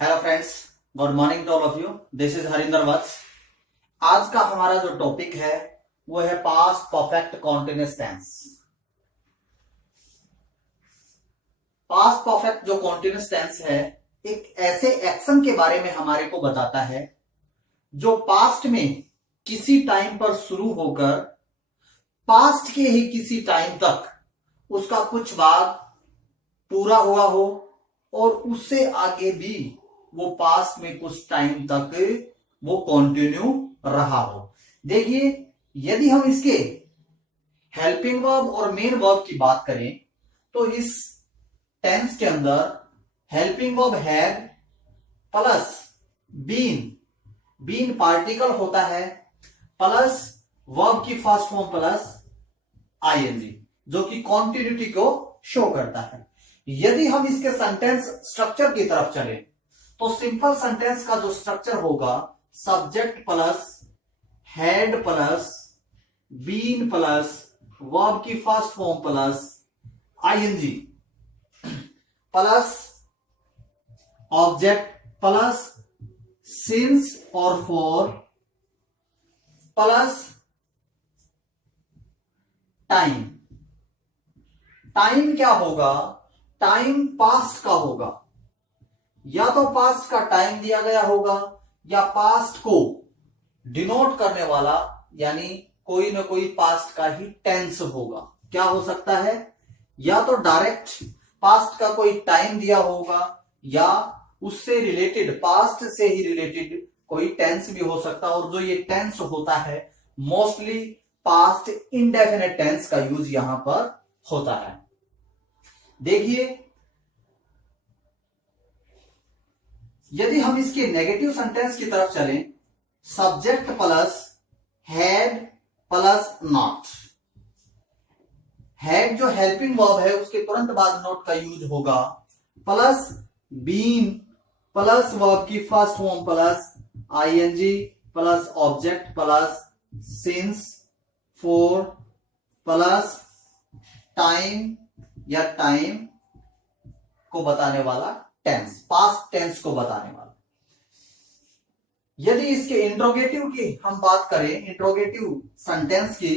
Hello friends, good morning to all of you. This is Harinder Vats. आज का हमारा जो टॉपिक है वो है past perfect continuous tense. Past perfect जो कॉन्टिन्यूअस टेंस है एक ऐसे एक्शन के बारे में हमारे को बताता है जो पास्ट में किसी टाइम पर शुरू होकर पास्ट के ही किसी टाइम तक उसका कुछ भाग पूरा हुआ हो और उससे आगे भी वो पास्ट में कुछ टाइम तक वो कंटिन्यू रहा हो। देखिए, यदि हम इसके हेल्पिंग वर्ब और मेन वर्ब की बात करें तो इस टेंस के अंदर helping verb had plus been, been participle होता है, प्लस वर्ब की फर्स्ट फॉर्म प्लस आईएनजी जो कि कॉन्टिन्यूटी को शो करता है। यदि हम इसके सेंटेंस स्ट्रक्चर की तरफ चले तो सिंपल सेंटेंस का जो स्ट्रक्चर होगा subject plus had plus been plus verb की first form plus ING plus object plus since और फॉर प्लस टाइम। टाइम क्या होगा? टाइम पास्ट का होगा, या तो पास्ट का टाइम दिया गया होगा या पास्ट को डिनोट करने वाला यानी कोई ना कोई पास्ट का ही टेंस होगा। क्या हो सकता है? या तो डायरेक्ट पास्ट का कोई टाइम दिया होगा या उससे रिलेटेड पास्ट से ही रिलेटेड कोई टेंस भी हो सकता है। और जो ये टेंस होता है मोस्टली पास्ट इंडेफिनिट टेंस का यूज यहां पर होता है। देखिए, यदि हम इसके नेगेटिव सेंटेंस की तरफ चलें, subject plus had plus not. Had जो हेल्पिंग वर्ब है उसके तुरंत बाद नॉट का यूज होगा, प्लस बीन प्लस वर्ब की first form plus ING plus object plus since for plus time या टाइम को बताने वाला टेंस, पास्ट टेंस को बताने वाला। यदि इसके इंट्रोगेटिव की हम बात करें, इंट्रोगेटिव सेंटेंस की,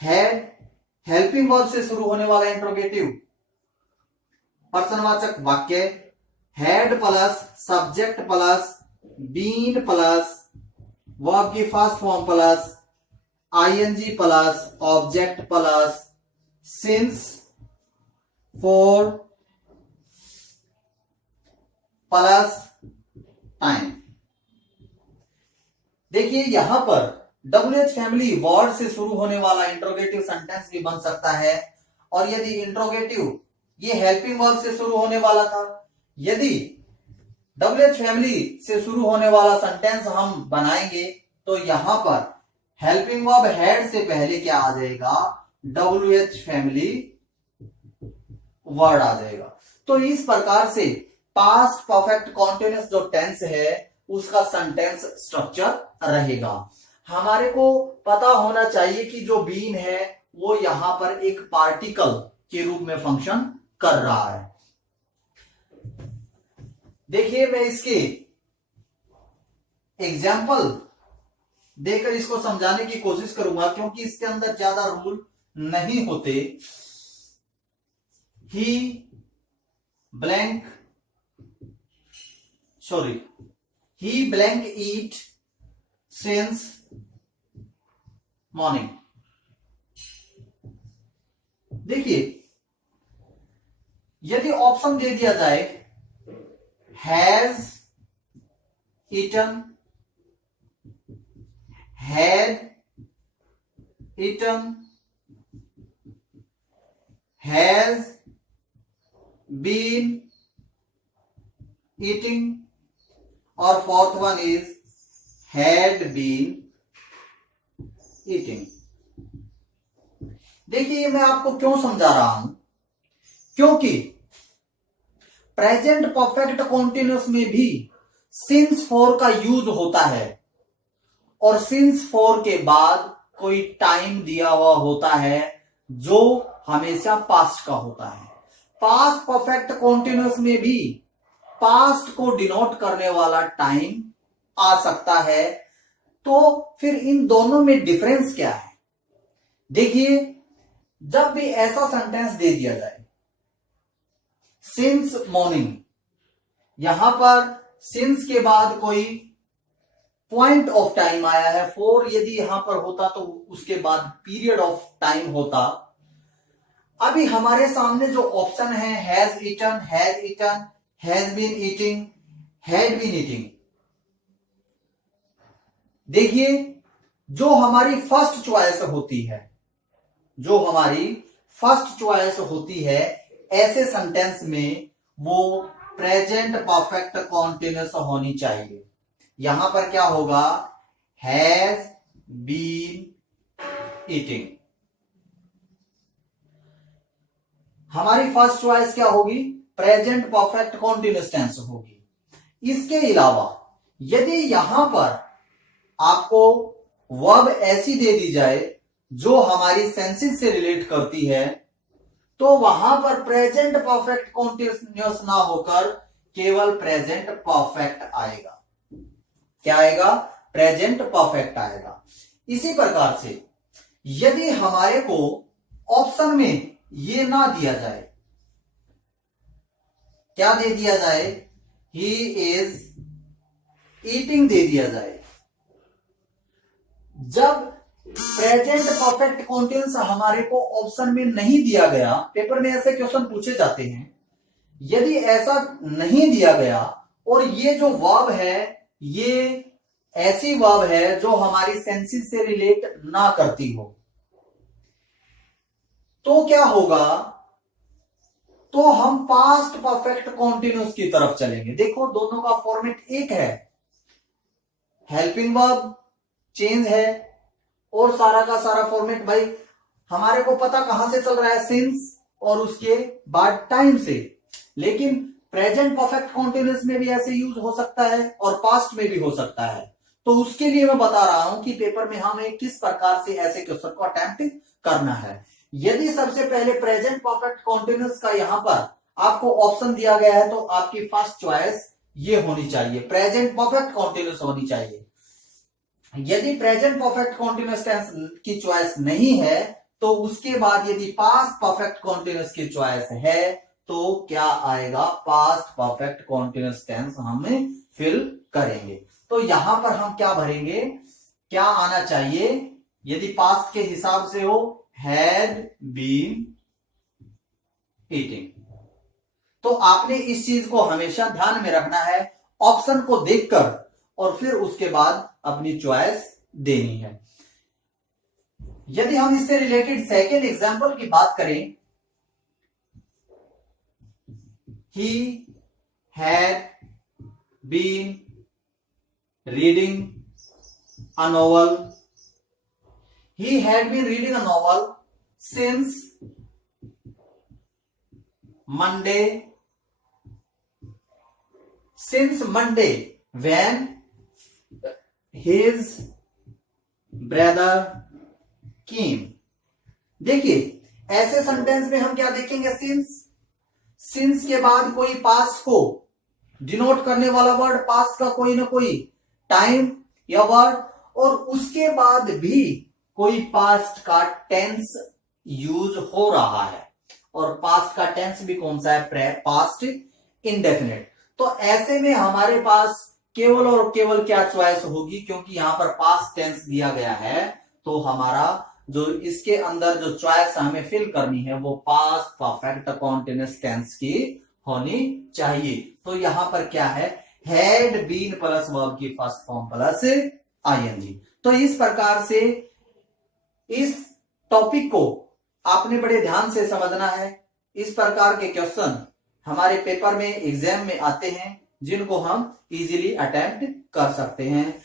हैड हेल्पिंग वर्ब से शुरू होने वाला इंट्रोगेटिव पर्सनवाचक वाक्य had plus subject plus been plus verb की first form plus ING plus object plus since for plus time. देखिए, यहां पर WH फैमिली वर्ड से शुरू होने वाला इंट्रोगेटिव सेंटेंस भी बन सकता है। और यदि इंट्रोगेटिव ये हेल्पिंग वर्ब से शुरू होने वाला था, यदि WH फैमिली से शुरू होने वाला सेंटेंस हम बनाएंगे तो यहां पर हेल्पिंग वर्ब हैड से पहले क्या आ जाएगा? WH फैमिली वर्ड आ जाएगा। तो इस प्रकार से पास्ट परफेक्ट कॉन्टिन्यूअस जो टेंस है उसका सेंटेंस स्ट्रक्चर रहेगा। हमारे को पता होना चाहिए कि जो बीन है वो यहां पर एक पार्टिकल के रूप में फंक्शन कर रहा है। देखिए, मैं इसके एग्जाम्पल देकर इसको समझाने की कोशिश करूंगा क्योंकि इसके अंदर ज्यादा रूल नहीं होते। ही blank he blank eat since morning। देखिए, यदि ऑप्शन दे दिया जाए has eaten, had eaten, has been eating और fourth one is had been eating. देखिए, मैं आपको क्यों समझा रहा हूं, क्योंकि प्रेजेंट परफेक्ट कॉन्टिन्यूअस में भी सिंस फॉर का यूज होता है और सिंस फॉर के बाद कोई टाइम दिया हुआ होता है जो हमेशा पास्ट का होता है। पास्ट परफेक्ट कॉन्टिन्यूअस में भी पास्ट को डिनोट करने वाला टाइम आ सकता है। तो फिर इन दोनों में डिफरेंस क्या है? देखिए, जब भी ऐसा सेंटेंस दे दिया जाए, सिंस मॉर्निंग, यहां पर सिंस के बाद कोई पॉइंट ऑफ टाइम आया है, फोर यदि यहां पर होता तो उसके बाद पीरियड ऑफ टाइम होता। अभी हमारे सामने जो ऑप्शन है, has eaten, has been eating, had been eating, देखिए जो हमारी फर्स्ट चॉइस होती है, जो हमारी फर्स्ट चॉइस होती है ऐसे सेंटेंस में वो प्रेजेंट परफेक्ट कॉन्टिन्यूअस होनी चाहिए। यहां पर क्या होगा? Has been eating. हमारी फर्स्ट चॉइस क्या होगी? प्रेजेंट परफेक्ट कॉन्टिन्यूअस टेंस होगी। इसके अलावा यदि यहां पर आपको वर्ब ऐसी दे दी जाए जो हमारी सेंसेस से रिलेट करती है, तो वहां पर प्रेजेंट परफेक्ट कॉन्टिन्यूअस ना होकर केवल प्रेजेंट परफेक्ट आएगा। क्या आएगा? प्रेजेंट परफेक्ट आएगा। इसी प्रकार से यदि हमारे को ऑप्शन में ये ना दिया जाए, क्या दे दिया जाए? ही इज ईटिंग दे दिया जाए। जब प्रेजेंट परफेक्ट कॉन्टिन्यूअस हमारे को ऑप्शन में नहीं दिया गया, पेपर में ऐसे क्वेश्चन पूछे जाते हैं, यदि ऐसा नहीं दिया गया और ये जो वर्ब है ये ऐसी वर्ब है जो हमारी सेंसेस से रिलेट ना करती हो, तो क्या होगा? तो हम पास्ट परफेक्ट कॉन्टिन्यूअस की तरफ चलेंगे। देखो दोनों का फॉर्मेट एक है, हेल्पिंग वर्ब चेंज है और सारा का सारा फॉर्मेट भाई हमारे को पता कहां से चल रहा है, सिंस और उसके बाद टाइम से। लेकिन प्रेजेंट परफेक्ट कॉन्टिन्यूअस में भी ऐसे यूज हो सकता है और पास्ट में भी हो सकता है। तो उसके लिए मैं बता रहा हूं कि पेपर में हमें किस प्रकार से ऐसे क्वेश्चन को अटेम्प्ट करना है। यदि सबसे पहले प्रेजेंट परफेक्ट कॉन्टिन्यूअस का यहां पर आपको ऑप्शन दिया गया है, तो आपकी फर्स्ट चॉइस ये होनी चाहिए, प्रेजेंट परफेक्ट कॉन्टिन्यूअस होनी चाहिए। यदि प्रेजेंट परफेक्ट कॉन्टिन्यूअस टेंस की चॉइस नहीं है, तो उसके बाद यदि पास्ट परफेक्ट कॉन्टिन्यूअस की चॉइस है, तो क्या आएगा? पास्ट परफेक्ट कॉन्टिन्यूअस टेंस हम फिल करेंगे। तो यहां पर हम क्या भरेंगे? क्या आना चाहिए? यदि पास्ट के हिसाब से हो, हैड बीन ईटिंग। तो आपने इस चीज को हमेशा ध्यान में रखना है, ऑप्शन को देखकर और फिर उसके बाद अपनी चॉइस देनी है। यदि हम इससे रिलेटेड सेकेंड एग्जांपल की बात करें, he had been reading a novel, he had been reading a novel since Monday when his brother came। देखिए ऐसे सेंटेंस में हम क्या देखेंगे? सिंस के बाद कोई पास्ट को डिनोट करने वाला वर्ड, पास्ट का कोई ना कोई टाइम या वर्ड, और उसके बाद भी कोई पास्ट का टेंस यूज हो रहा है। और पास्ट का टेंस भी कौन सा है? Past indefinite. तो ऐसे में हमारे पास केवल और केवल क्या चॉइस होगी? क्योंकि यहां पर पास्ट टेंस दिया गया है, तो हमारा जो इसके अंदर जो चॉइस हमें फिल करनी है वो पास्ट परफेक्ट कॉन्टिन्यूअस टेंस की होनी चाहिए। तो यहां पर क्या है? हैड बीन प्लस वर्ब की फर्स्ट फॉर्म प्लस आईएनजी। तो इस प्रकार से इस टॉपिक को आपने बड़े ध्यान से समझना है। इस प्रकार के क्वेश्चन हमारे पेपर में, एग्जाम में आते हैं, जिनको हम इजीली अटेम्प्ट कर सकते हैं।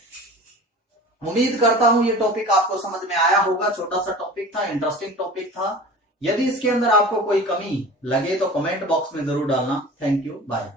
उम्मीद करता हूं ये टॉपिक आपको समझ में आया होगा। छोटा सा टॉपिक था, इंटरेस्टिंग टॉपिक था। यदि इसके अंदर आपको कोई कमी लगे तो कमेंट बॉक्स में जरूर डालना। Thank you, bye.